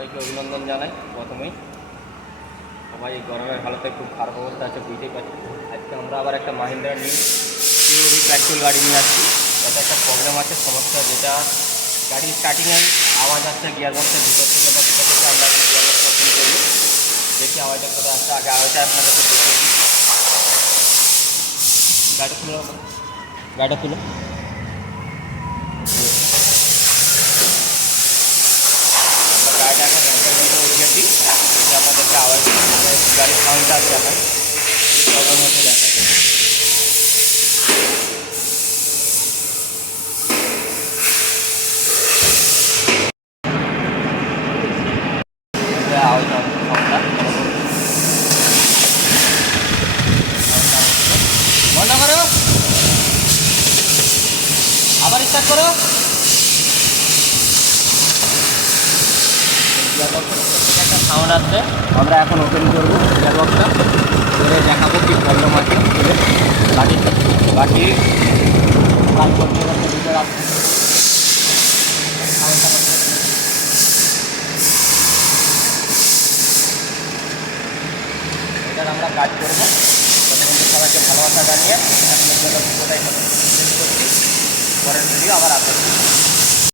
সবাইকে অভিনন্দন জানাই। প্রথমেই সবাই এই গরমের হালতে খুব খারাপ অবস্থা আছে, বুঝতেই পারছি। আজকে আমরা আবার একটা মাহিন্দ্রা নিউ সিওভি পেট্রোল গাড়ি নিয়ে আসছি। এটা একটা প্রবলেম আছে, সমস্যা, যেটা গাড়ির স্টার্টিংয়ে আওয়াজ আসছে গিয়ার বক্সের ভিতর থেকে বা ভিতর থেকে। আমরা গিয়ার বক্স ওপেন করবো, দেখি আওয়াজটা কোথায় আসছে। আগে আওয়াজটা আপনাদেরকে দেখে দিই। গাড়িটা তুলো, গাড়িটা তুলো। গাড়িটা এখন র্যাম্পের মধ্যে উঠিয়েছি, এটা আপনাদেরকে আওয়াজ গাড়ির সাউন্ডটা আছে এখন প্রবলেম হচ্ছে দেখা। আওয়াজ সাউন্ডটা বন্ধ করো, আবার স্টার্ট করো। একটা সাউন্ড আসছে, আমরা এখন ওপেন করবো গিয়ার বক্সটা, করে দেখাবো কি প্রবলেম আছে। গাড়ি কাজ করতে করতে ভিতরে আসছে সাউন্ডটা করতে। এটার আমরা কাজ করবো। প্রথমত সবাইকে ভালোবাসা জানিয়ে এখন ভিডিওটা করছি, পরের ভিডিও আবার আপলোড করছি।